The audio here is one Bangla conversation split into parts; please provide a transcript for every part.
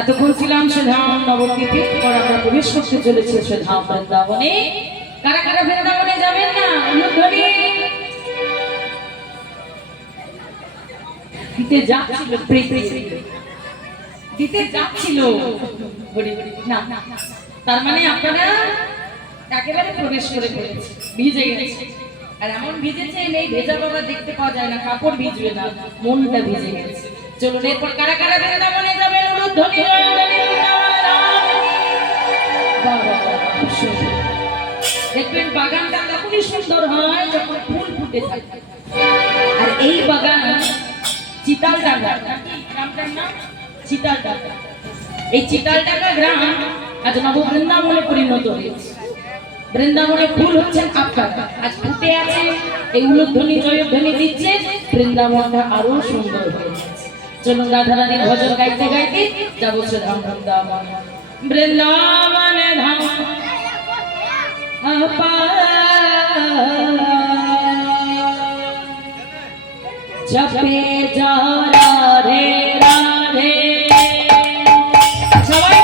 এতক্ষণ ছিলাম সুধাম নবদ্বীপে, পর আমরা প্রবেশ করতে চলেছি সুধাম বৃন্দাবনে। কারা কারা বৃন্দাবনে যাবেন না? দিতে যাচ্ছিল দিতে যাচ্ছিল না, তার মানে আপনারা একেবারে প্রবেশ করে ফেলেছে, ভিজে গেছে। আর এমন ভিজেছে, এই ভেজা বাবা দেখতে পাওয়া যায় না, কাপড় ভিজবে না, মনটা ভিজে গেছে। চলুন এরপর কারা কারা বৃন্দাবনে যাবেন? দেখবেন বাগানটা তখনই সুন্দর হয় যখন ফুল ফুটে থাকে। আর এই বাগান চিতালডাঙ্গা, গ্রামটার নাম চিতালডাঙ্গা। এই চিতালডাঙ্গা গ্রাম আজ নব বৃন্দাবনে পরিণত হয়েছে। বৃন্দাবনে ফুল হচ্ছেন আপনারা, আজ ফুটে আছে, এই উলুধ্বনি জয়ধ্বনি দিচ্ছে, বৃন্দাবনটা আরো সুন্দর হয়ে যাচ্ছে। চলুন রাধারানীর ভজন গাইতে গাইতে যাবো সুধাম বৃন্দাবন। বৃন্দাবনে ধাম জপে যা রাধে রাধে, সবাই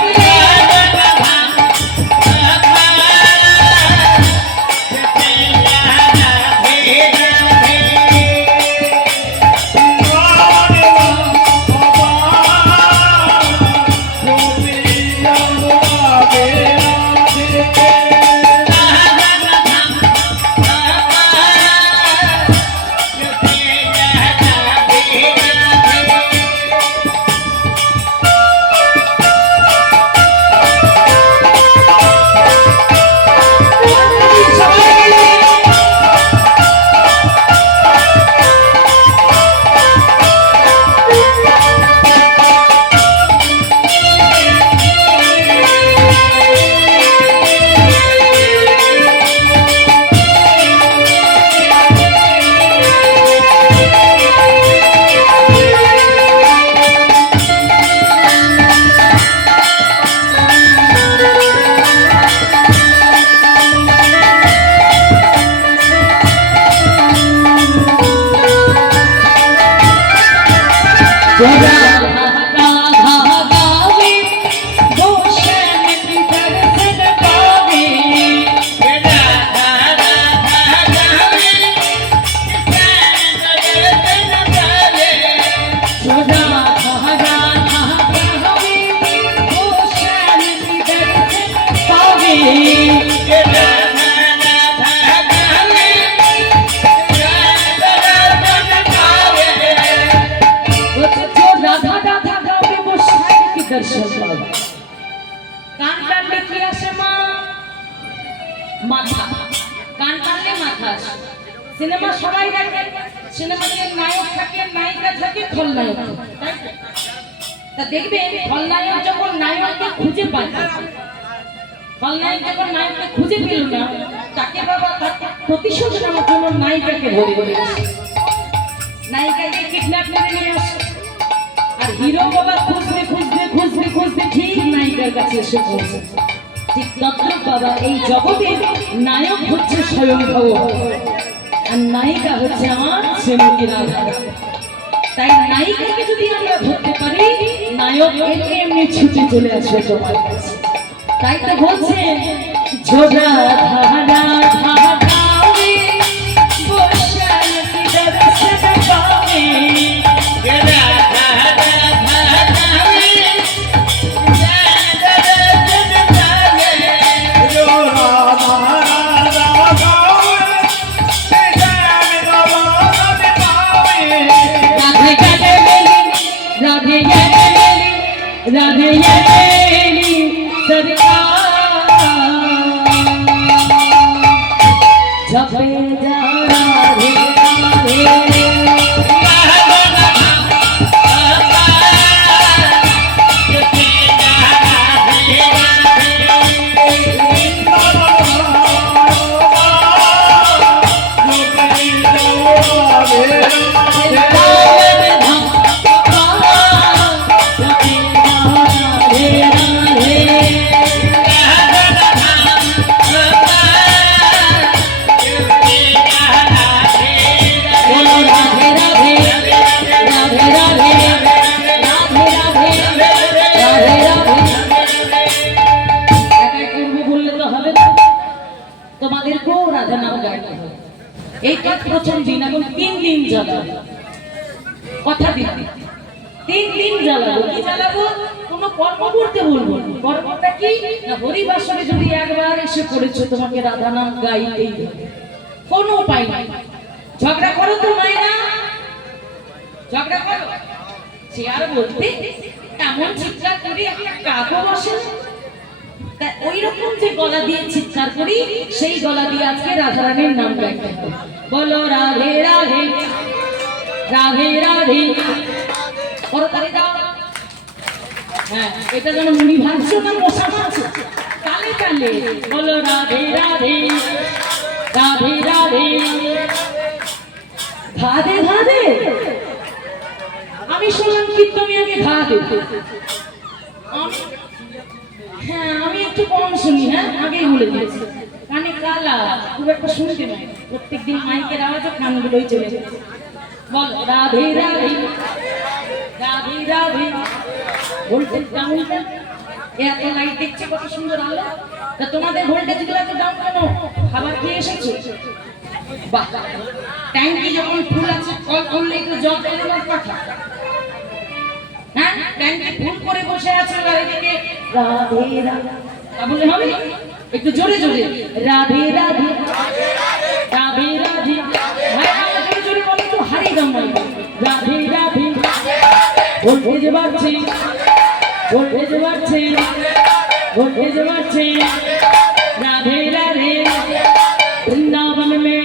সিনেমা সবাই দেখে, সিনেমাতে নায়ক থাকে, নায়িকা থাকে, খলনায়ক থাকে, তাই তো? তা দেখবেন খলনায়ক যখন নায়ককে খুঁজে পায়, খলনায়ক যখন নায়ককে খুঁজে পেল না, তাকে বাবা তার প্রতিশোধ নেওয়ার জন্য নায়িকাকে ধরে নিয়েছে, নায়িকাকে কিডন্যাপ করে নিয়ে আসে। আর হিরো বাবা খুঁজতে খুঁজতে খুঁজতে খুঁজতে ঠিক নায়িকার কাছে এসে পৌঁছেছে। ঠিক তদ্রুপ বাবা এই জগতে নায়ক হচ্ছে স্বয়ং ভগবান, আর নায়িকা হচ্ছে আমার শ্রীমতী রাধা। তাই নায়িকাকে যদি আমরা ধরতে পারি, নায়ক এমনি এমনি ছুটে চলে আসবে তোমার কাছে। তাই তো বলছে ঝোড়া ধারা ধারাবে বর্ষার কি দর্শন পাবে, राधे सरकार छपे जा राधे राधे এইটা প্রথম দিন, এখন 3 দিন জ্বালাবো, কথা দিলাম 3 দিন জ্বালাবো। কি জ্বালাবো? কোনো কর্ম করতে বলবো না। কর্মটা কি না, হরিবাসরে যদি একবার এসে পড়েছো, তোমাকে রাধা নাম গাইতেই হবে, কোনো উপায় নাই। ঝগড়া করো তো মায়েরা, ঝগড়া করো, সে আর বলতে এমন চিৎকার করি একটা কাকও বসে। ওই রকম যে গলা দিয়ে চিৎকার করি, সেই গলা দিয়ে আজকে রাধারানীর নাম গাইতে হবে। বলো রাধে রাধে রাধে রাধে, করতালি দাও। হ্যাঁ, এটা যেন মুড়ি ভাজছো না মশা মারছো, তালে তালে বলো রাধে রাধে রাধে রাধে ধাদে ধাদে। আমি শুনলাম কি তুমি আগে ধাদে, হ্যাঁ আমি একটু কম শুনি, হ্যাঁ আগেই বলে দিয়েছি, কানে কালা, খুব একটা শুনতে নাই, প্রত্যেকদিন মাইকের আওয়াজে কানগুলোই চলে গেছে। বল রাধে রাধে রাধে রাধে। ভোল্টেজ ডাউন কেন? এত লাইট দেখছে, কত সুন্দর আলো, তা তোমাদের ভোল্টেজ গুলো এত ডাউন কেন? খাবার খেয়ে এসেছো? বাহ, ট্যাঙ্কি যখন ফুল আছে, কল করলে একটু জল ঢেলে দাও পাঠা। হ্যাঁ, ট্যাঙ্কি ফুল করে বসে আছে, আর এদিকে রাধে রাধে বলে হবে, একটু জোরে জোরে রাধে রাধে রাধে রাধে। ভাই জোরে জোরে বলো তো, হারিয়ে দাও নাই। রাধে রাধে, ভোল্টেজ বাড়ছে, ভোল্টেজ বাড়ছে, ভোল্টেজ বাড়ছে। রাধে राधे वृंदावन में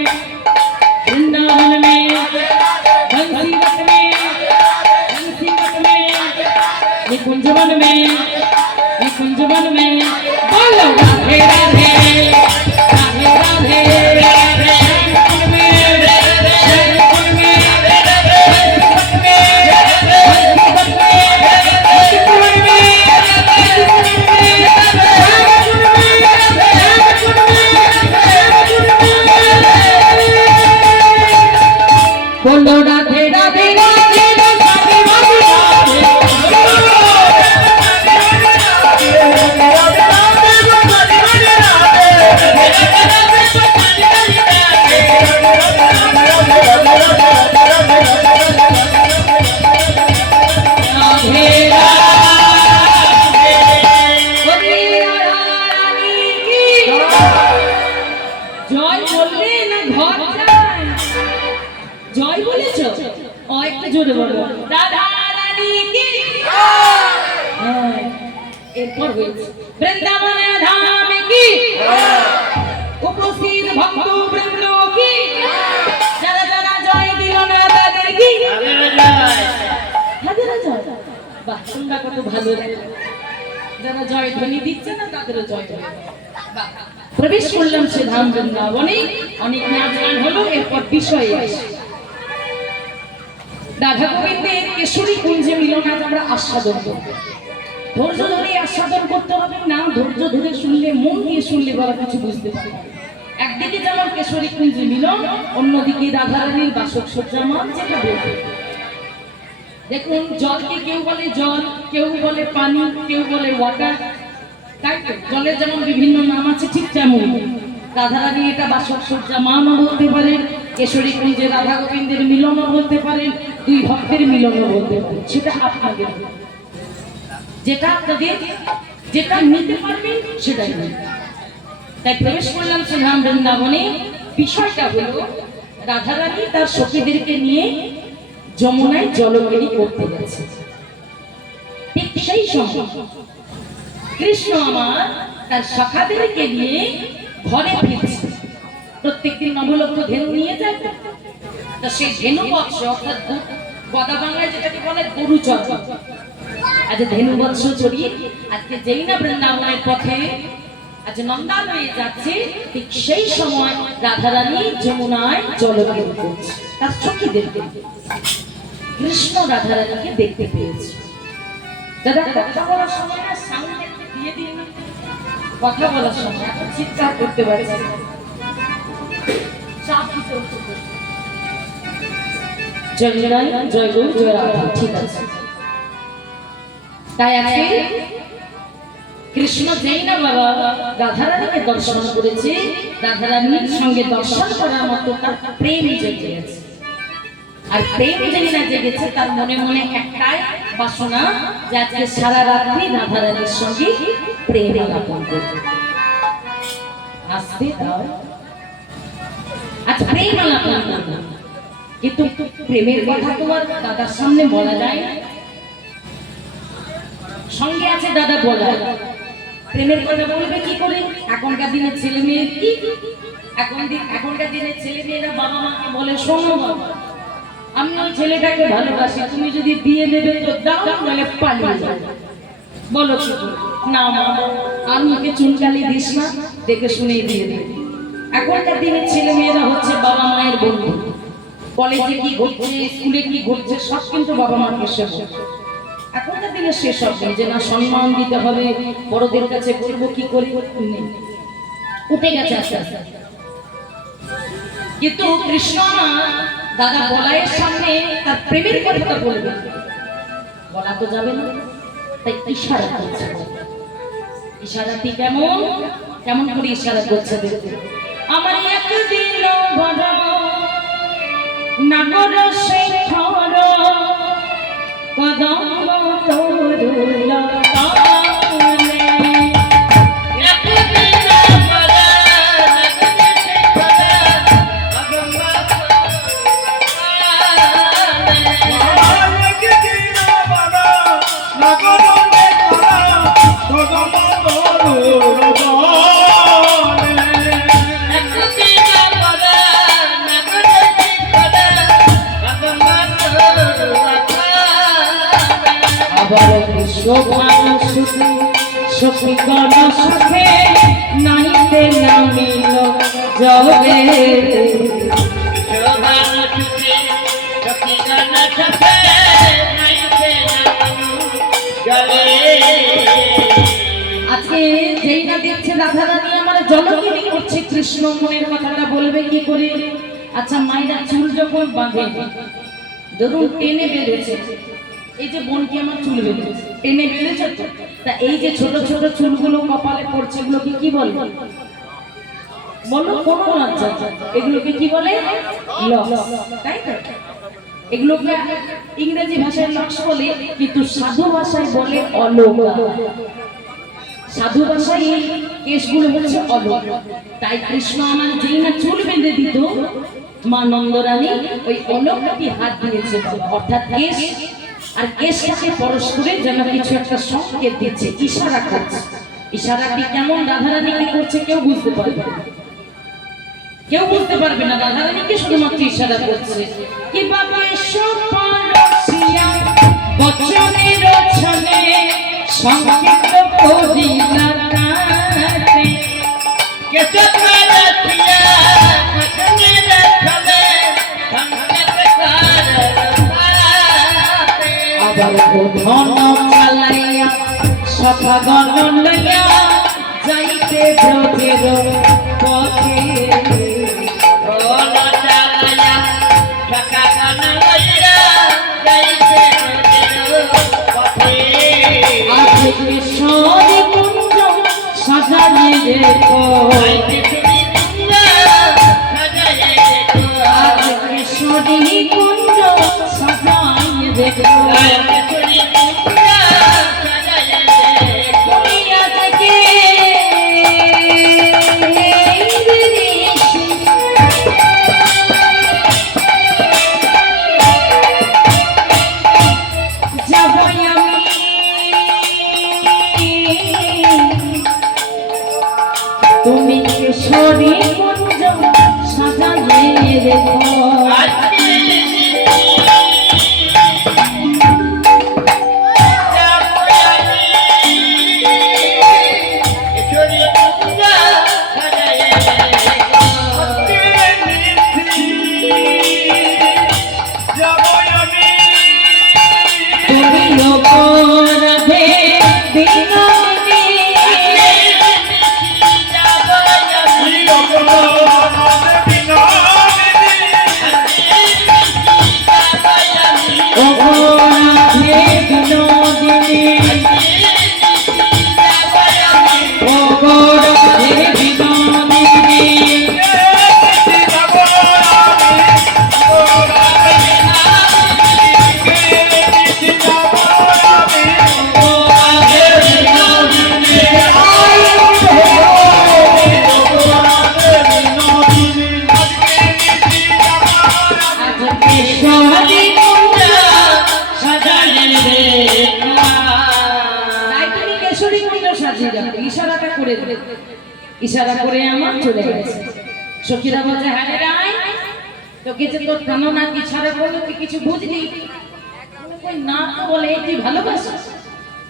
बंसीवट में निकुंजवन में बोलो राधे राधे राधे राधे बोलो राधे राधे राधे জয় বললে না ঘর যায়? জয় বলেছো? ও একটু জোরে বলো, রাধা রানী কি জয়। এরপর হয়েছে বৃন্দাবন ধাম কি উপস্থিত ভক্ত বৃন্দ কি তোমরা কত ভালো, যারা জয় ধ্বনি দিচ্ছে না তাদেরও জয় ধ্বনি। প্রবেশ করলাম সে ধাম বৃন্দাবনে, অনেক নাচ গান হলো। এরপর বিষয়ে আসে রাধা গোবিন্দের কেশরী কুঞ্জে মিলন আজ আমরা আস্বাদন করব। ধৈর্য ধরে আস্বাদন করতে হবে, না ধৈর্য ধরে শুনলে, মন দিয়ে শুনলে বলা কিছু বুঝতে পারবে। একদিকে যেমন কেশরী কুঞ্জে মিলন, অন্যদিকে রাধারানীর বাসক সজ্জামান, যেটা বলবে। দেখুন, জলকে কেউ বলে জল, কেউ বলে পানি, কেউ বলে ওয়াটার, তাই তো? জলের যেমন বিভিন্ন নাম আছে, ঠিক তেমন রাধারানী এটা বাসক সজ্জামানও বলতে পারেন, কেশরী কুঞ্জে রাধা গোবিন্দের মিলনও বলতে পারেন, দুই ভক্তের মিলনও বলতে পারেন। সেটা আপনাদের, যেটা আপনাদের, যেটা নিতে পারবেন সেটাই নেই। তাই প্রবেশ করলাম শ্রীধাম বৃন্দাবনে। বিষয়টা হলো রাধারানী তার সখীদেরকে নিয়ে যমুনায় জলকেলি করতে গেছে। ঠিক সেই সময় কৃষ্ণ আমার তার সখাদেরকে নিয়ে ঘরে ফিরছে। প্রত্যেকদিন নবলক্ষ ধেনু নিয়ে যায়, তা সেই ধেনু বৎস অর্থাৎ গদা বাংলায় যেটাকে বলে গরু চর, আজ ধেনু বৎস চড়িয়ে আজকে যেই না বৃন্দাবনের পথে আজ নন্দালয়ে যাচ্ছে, ঠিক সেই সময় রাধারানী যমুনায় জলকেলি করছে তার সখীদেরকে। কৃষ্ণ রাধারানীকে দেখতে পেয়েছে। দাদা কথা বলার সময় না সাউন্ড একটু দিয়ে দিন, কথা বলার সময় এখন চিৎকার করতে পারছে না, চাপ দিতে হচ্ছে। জয় নারায়ণ, জয় গুরু, জয় রাধা। ঠিক আছে, তাই আছে কৃষ্ণ যেই না বাবা রাধারানীকে দর্শন করেছে, রাধারানীর সঙ্গে দর্শন করার মতো তার প্রেম জেগে গেছে। আর প্রেম যেই না জেগেছে, তার মনে মনে একটাই বাসনা যে আজকে সারা রাত্রি রাধারানীর সঙ্গে প্রেম আলাপন করবে। আসতে দাও, আজ প্রেম আলাপন করবে। কিন্তু প্রেমের কথা তোমার দাদার সামনে বলা যায় না, সঙ্গে আছে দাদা বলা, প্রেমের কথা বলবে কি করে? এখনকার দিনের ছেলে মেয়ে কি, এখনকার দিনের ছেলে মেয়েরা বাবা মাকে বলে, শোনো বাবা আমি ওই ছেলেটাকে ভালোবাসি, তুমি যদি বিয়ে দেবে তো দাও, নাহলে পালিয়ে যাবে। বলো কি না মা, আর মুখে চুনকালি দিস না, দেখে শুনেই দিয়ে দেবে। এখনকার দিনের ছেলে মেয়েরা হচ্ছে বাবা মায়ের বন্ধু, কলেজে কি ঘটছে, স্কুলে কি ঘটছে, সব কিন্তু বাবা মাকে শেষ। এখনকার দিনে সেসব নেই যে না সম্মান দিতে হবে, বড়দের কাছে বলবো কি করে, উঠে গেছে আস্তে আস্তে। কিন্তু কৃষ্ণ দাদা বলায়ের সামনে তার প্রেমের কথাটা বলবে, বলা তো যাবে না, তাই ইশারা করছে। ইশারাটি কেমন কেমন করে ইশারা করছে দেখতে। আমার একদিন বড় নাগর শেখর কদম তরুলা সখীগণ সাথে নাইতে নামিল জলে, আজকে যেই না দেখছে রাধারানী আমার জলকেলি করছে, কৃষ্ণ মনের কথাটা বলবে কি করে? আচ্ছা মায়েরা চুল যখন বাঁধে, ধরুন টেনে বেঁধেছে, এই যে বোনটি আমার চুল বেঁধেছে, টেনে বেঁধেছে তো, তা এই যে ছোট ছোট চুলগুলো কপালে পড়ছে, এগুলোকে কি বলে? বলো কোন লজ্জা, এগুলোকে কি বলে? লক্স, তাই তো? এগুলোকে ইংরেজি ভাষায় লক্স বলে, কিন্তু সাধু ভাষায় বলে অলকা। সাধু ভাষায় এই কেশগুলো হচ্ছে অলক। তাই কৃষ্ণ আমার যেই না চুল বেঁধে দিত, মা নন্দরানী ওই অলকটি হাত দিয়েছে, অর্থাৎ কেশ আর কেশটাকে পরস্পরে যেন কিছু একটা সংকেত দিচ্ছে, ইশারা করছে। ইশারাটি কেমন রাধারানী কি করছে কেউ বুঝতে পারবে না, কেউ বুঝতে পারবে না। রাধারানীকে শুধুমাত্র ইশারা করছে, কিভাবে বচনের ছলে সংকেত করিলা তাতে কেসে রাখিয়া বচনের ছলে সংকেত করতে আবার ধন চালাইয়া সভাগণ লইয়া যাইতে ব্রজের পথে কিশোরী কুঞ্জ সাজায়ে রেখো আজ কিশোরী কুঞ্জ সাজায়ে রেখো দুনিয়া থেকে যাবো আমি তুমি কিশোরী কুঞ্জ সাজায়ে রেখো ইশারা করে আমার চলে গেছে সখীরা বলছে হ্যাঁ রে রাই তোকে যে তোর প্রাণনাথ ইশারা করলো তুই কিছু বুঝলি কই না তো বলে তুই ভালোবাসিস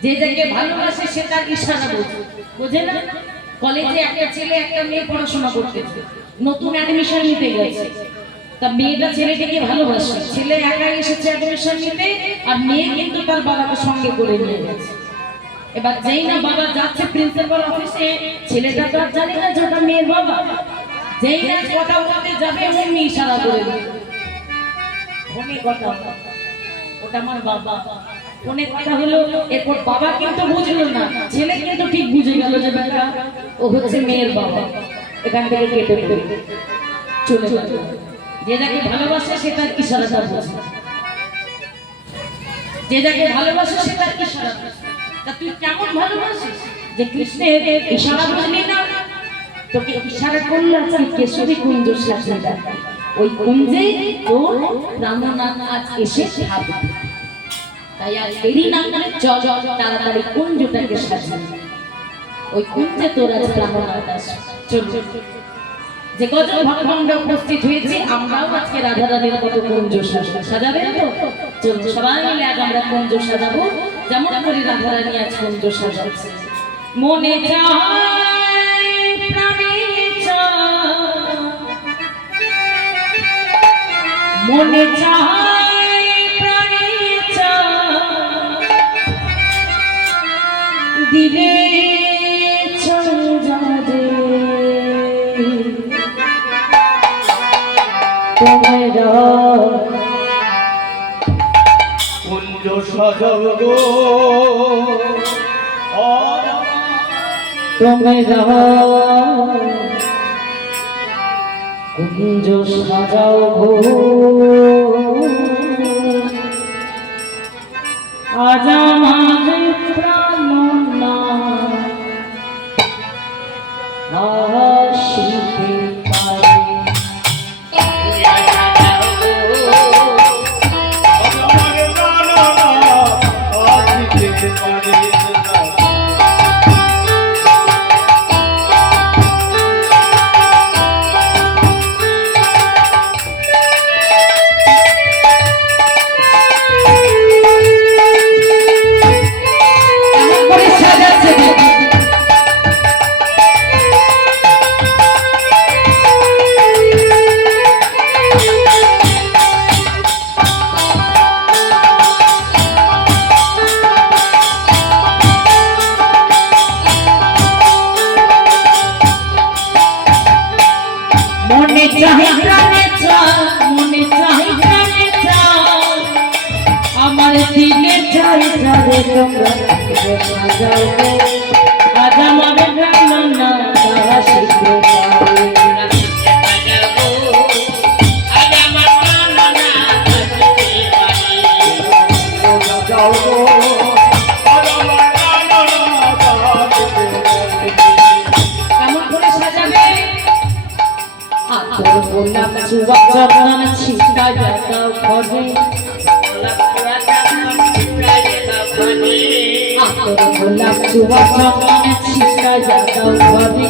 যে যাকে ভালোবাসে সে তার ইশারা বোঝে না কলেজে একটা ছেলে একটা মেয়ে পড়াশোনা করতেছে নতুন অ্যাডমিশন নিতে গেছে তা মেয়েটা ছেলেটিকে ভালোবাসে ছেলে একাই এসেছে অ্যাডমিশন নিতে আর মেয়ে কিন্তু তার বাবাকে সঙ্গে করে নিয়ে গেছে এবার যেই না বাবা যাচ্ছে প্রিন্সিপাল অফিসে ছেলেটা তো আর জানে না যে ওটা মেয়ের বাবা যেই না কথা বলতে যাবে অমনি ইশারা করে দেবে ফোনে কথা ওটা আমার বাবা ফোনে কথা হলো এরপর বাবা কিন্তু বুঝলো না ছেলে কিন্তু ঠিক বুঝে গেল যে বেটা ও হচ্ছে মেয়ের বাবা এখান থেকে কেটে পড়ে চলে গেল যে যাকে ভালোবাসে সে তার ইশারাটা বোঝে যে যাকে ভালোবাসে সে তার ইশারা তা তুই কেমন ভালোবাসিস যে কৃষ্ণের ইশারা বুঝলি না তোকে ইশারা করলো আজকে কেশরী কুঞ্জ সাজিয়ে ওই কুঞ্জে তোর প্রাণনাথ আজ এসে থাকবে তাই আর দেরি না করে চল তাড়াতাড়ি কুঞ্জটাকে সাজিয়ে ওই কুঞ্জে তোর আজ প্রাণনাথ আসবে চল যে কজন ভক্তবৃন্দ উপস্থিত হয়েছে আমরাও আজকে রাধারানীর মতো কুঞ্জ সাজাবে তো চল সবাই মিলে আজ আমরা কুঞ্জ সাজাবো যেমন করে রাধারানী আজ কুঞ্জ সাজাচ্ছে মনে চায় প্রাণে চায় মনে চায় প্রাণে চায় দিলে চঞ্জাদে তোমরা কুঞ্জ সাজাবো তোমরা কুঞ্জ সাজাও আজ আমার প্রাণনাথ আসিতে পারে তোমরা সাজাও গো আজ আমার রান্না তাহা শীঘ্র পাবে কেমন করে সাজাবে আতর গোলাপ চুবা চন্দন ছিটা যাও ঘরে আতর গোলাপ চুবা চন্দন ছিটা যাও ঘরে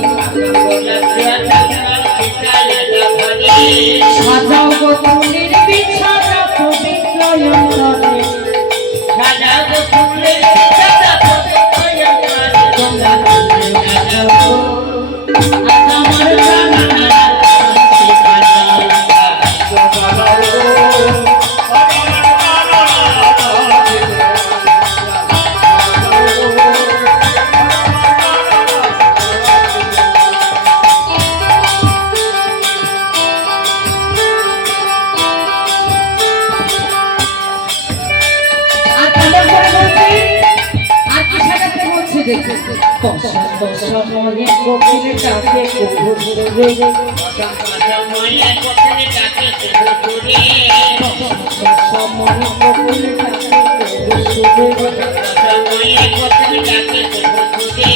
সাজাও গো ফুলের বিছানা পবিত্র অন্তরে সাজাও গো ফুলের বিছানা পবিত্র অন্তরে তোমরা সাজাও গো আজ আমার রান্না সময়ে কোকিলে ডাকে কুকুরে সময়ে কোকিলে ডাকে কুকুরে সময়ে কোকিলে ডাকে কুকুরে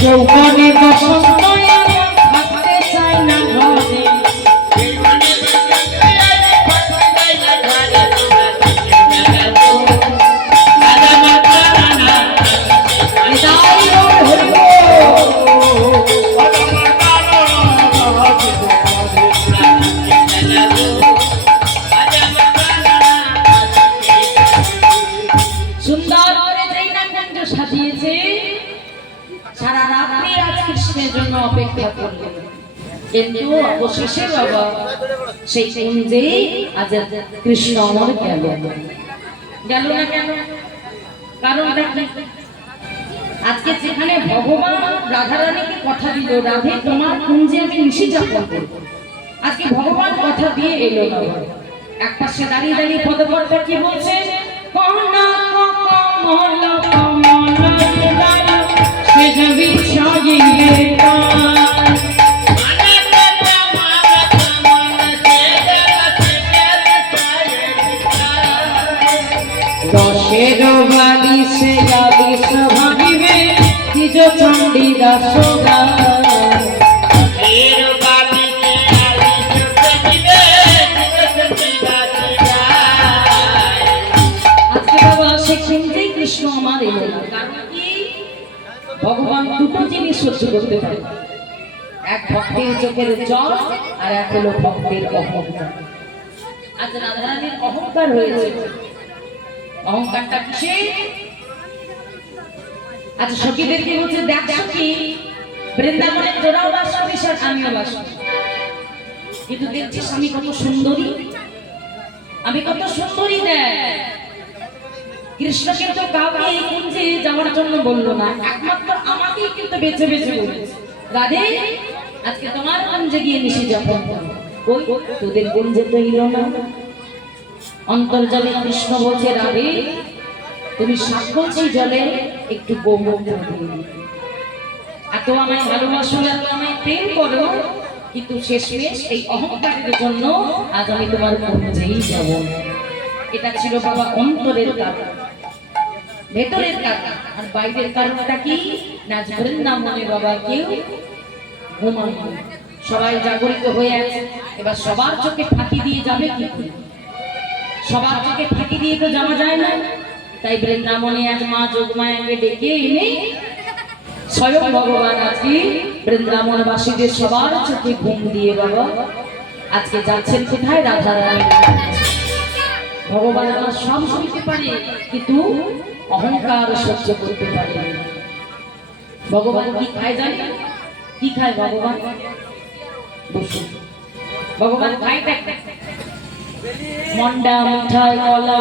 যৌবনে বসন্ত থাকতে চাই না ঘরে সারা রাত্রি আজ কৃষ্ণের জন্য অপেক্ষা করলেন কিন্তু অবশেষে বাবা সেই কুঞ্জেই আজ কৃষ্ণ অমর গেল না কেন কারণটা কি আজকে যেখানে ভগবান রাধারানীকে কথা দিল রাধে তোমার কুঞ্জে আমি নিশি যাপন করব আজকে ভগবান কথা দিয়ে এলো না এক পাশে দাঁড়িয়ে দাঁড়িয়ে পদপদটা কি বলছে কন্যা কমল কমল সেজবি সাজিয়ে রসের বালি সে গাবি ভাবিবে নিজ চণ্ডী দাস আজকে বাবা সেখানেই কৃষ্ণ আমার এলো না কারণ কি ভগবান দুটো জিনিস সহ্য করতে পারে এক ভক্তের চোখের জল আর এক হলো ভক্তের অহংকার আজ রাধারানীর অহংকার হয়েছে অহংকারটা কিসে আচ্ছা সখীদেরকে বলছে দেখ সখী বৃন্দাবনে তোরাও বাস করিস আর আমিও বাস করি কিন্তু দেখছিস আমি কত সুন্দরী দেখ কৃষ্ণ কিন্তু কাউকে এই কুঞ্জে যাওয়ার জন্য বললো না একমাত্র আমাকেই কিন্তু বেছে বেছে বলেছে রাধে আজকে তোমার কুঞ্জে গিয়ে নিশি যাপন করো ওই তোদের কুঞ্জে তো এলো না অন্তর্জলে কৃষ্ণ বলছে রাধে তুমি সাক্ষী জলে একটু গোমর এত আমায় ভালোবাসো এত আমায় প্রেম করো কিন্তু শেষমেশ এই অহংকারের জন্য আজ আমি তোমার কুঞ্জেই যাব এটা ছিল বাবা অন্তরের কারণ ভেতরের কারণ আর বাইরের কারণটা কি না বৃন্দাবনে বাবা কেউ ঘুমায় সবাই জাগরিত হয়ে আছে এবার সবার চোখে ফাঁকি দিয়ে যাবে কি সবার চোখে ফাঁকি দিয়ে তো যাওয়া যায় না তাই বৃন্দাবনে আজ মা যোগমায়াকে ডেকে এনে স্বয়ং ভগবান আজকে বৃন্দাবনবাসীদের সবার চোখে ঘুম দিয়ে বাবা আজকে যাচ্ছেন কোথায় রাধারানী ভগবান আমার সব সইতে পারে কিন্তু অহংকার সহ্য করতে পারে ভগবান কি খায় জানি কি খায় ভগবান বসুন ভগবান খায় মন্ডা মিঠাই কলা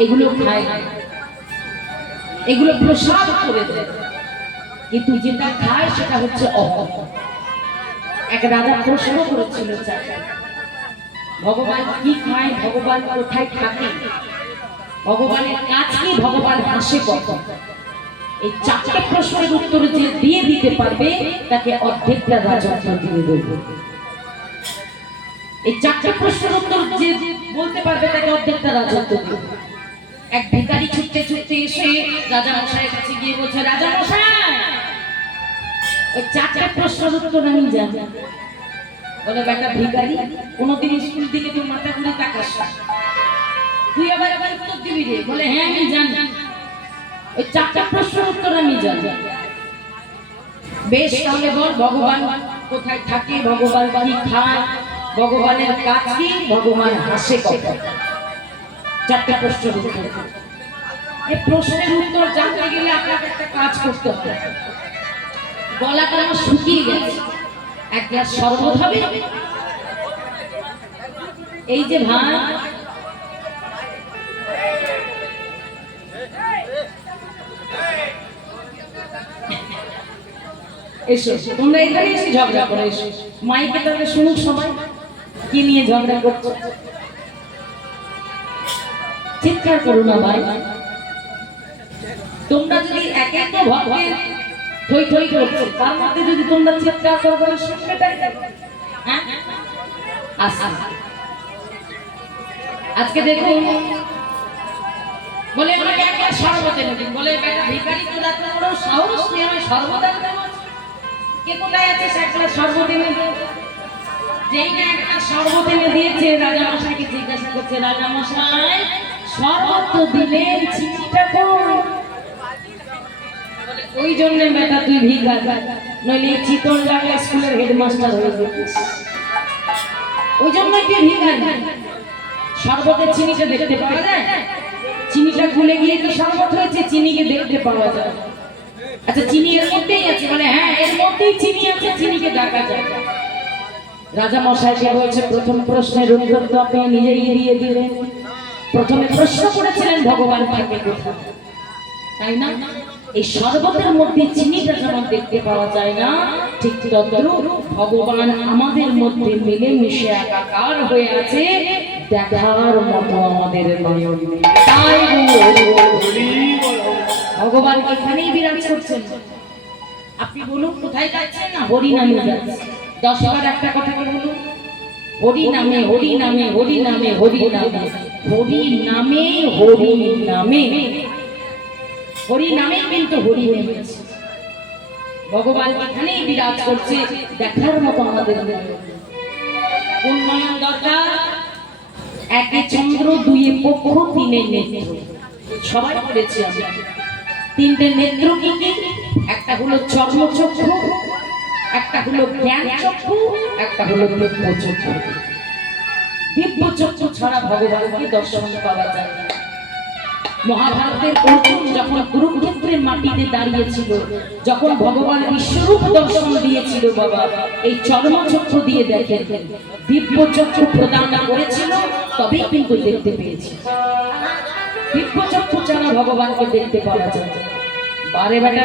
এগুলো খায় এগুলো প্রসাদ করে দেয় কিন্তু যেটা খায় সেটা হচ্ছে অহংকার এক রাজা প্রশ্ন করেছিল ভগবান কি খায় ভগবান কোথায় থাকে ভগবানের কাজ কি, ভগবান হাসে কখন। এই চারটে প্রশ্নের উত্তর যে দিয়ে দিতে পারবে তাকে অর্ধেকটা রাজত্ব দিয়ে দেবে। এই চারটে প্রশ্নের উত্তর যে বলতে পারবে তাকে অর্ধেকটা রাজত্ব দেবে। এক ভিখারি ছুটতে ছুটতে এসে রাজা মশাইয়ের কাছে গিয়ে বলছে, রাজা মশাই ওই চারটে প্রশ্নের উত্তর আমি জানি। বলে, বেটা ভিখারি, কোনোদিন স্কুল থেকে তুই মাথা ঘুরে তাকাস, তুই আবার উত্তর দিবি রে? বলে, হ্যাঁ আমি জানি, ওই চারটা প্রশ্নের উত্তর আমি জানি। বেশ, তাহলে বল, ভগবান কোথায় থাকে, ভগবান কি খায়, ভগবানের কাজ কি, ভগবান হাসে কখন? চারটা প্রশ্নের উত্তর। এই প্রশ্নের উত্তর জানতে গেলে আপনাকে একটা কাজ করতে হবে। গলাটা আমার শুকিয়ে গেছে, এক গ্লাস শরবত হবে? এই যে ভাই, এসো, তোমরা এখানে এসে ঝগড়া করো, এসো মাইকে তাহলে শুনুক সবাই কি নিয়ে ঝগড়া করছো। চিৎকার করো না ভাই। তোমরা যদি এক একটা ভক্তের থই থই করছো, তার মধ্যে যদি তোমরা চিৎকার করো তাহলে শুনবে তাই? হ্যাঁ, আচ্ছা, আজকে দেখুন, বলে আমাকে একটা শরবত এনে দিন। বলে, বেটা ভিখারি, তো রাত্রে বড় সাহস নিয়ে আমি শরবত আনতে বলছি? কে কোথায় আছে সে একটা শরবত এনে দিন। যেই না একটা শরবত এনে দিয়েছে, রাজা মশাইকে জিজ্ঞাসা করছে, রাজা মশাই শরবত তো দিলেন, চিনিটা কই? ওই জন্য বেটা তুই ভিখারি, নইলে এই চিতলডাঙ্গা স্কুলের হেডমাস্টার হয়ে যেতিস। ওই জন্যই তুই ভিখারি। শরবতের চিনিটা দেখতে পাওয়া যায়? চিনিটা খুলে গিয়ে কি শরবত হয়েছে? চিনিকে দেখতে পাওয়া যায়। আচ্ছা, চিনি এর মধ্যেই আছে? মানে হ্যাঁ, এর মধ্যেই চিনি আছে, চিনিকে দেখা যায়। রাজা মশাইকে বলছে, প্রথম প্রশ্নের উত্তর তো আপনি নিজেই দিয়ে দিলেন। প্রথমে প্রশ্ন করেছিলেন ভগবান থাকে কোথায়, তাই না? এই শরবতের মধ্যে চিনিটা যেমন দেখতে পাওয়া যায় না, ঠিক তদ্রূপ ভগবান আমাদের মধ্যে মিলে মিশে একাকার হয়ে আছে, দেখার মতো আমাদের নয়ন নেই। তাই ভগবান এখানেই বিরাজ করছেন। আপনি বলুন কোথায় যাচ্ছেন? না, হরি নামে যাচ্ছেন। 10 বার একটা কথা বলুন, হরি নামে, হরি নামে, হরি নামে, হরি নামে, হরি নামে, হরি নামে, হরি নামে, কিন্তু হরি নেমেছে। ভগবান এখানেই বিরাজ করছে, দেখার মতো আমাদের উন্নয়ন দরকার। একে চন্দ্র, দুইয়ে পক্ষ, তিনে নেত্র। সবাই বলেছি আমি, তিনটে নেত্র কি কি? একটা হলো চর্মচক্ষু, একটা হলো জ্ঞান চক্ষু, একটা হলো দিব্য চক্ষু। দিব্য চক্ষু ছাড়া ভগবানকে দর্শন পাওয়া যায় না। মহাভারতের অর্জুন যখন কুরুক্ষেত্রের মাটিতে দাঁড়িয়েছিল, যখন ভগবান বিশ্বরূপ দর্শন দিয়েছিল, বাবা এই চর্মচক্ষু দিয়ে দেখেন, দিব্য চক্ষু প্রদান করেছিল, তবেই কিন্তু দেখতে পেয়েছি। দিব্য চক্ষু ছাড়া ভগবানকে দেখতে পাওয়া যায়। বারে বেটা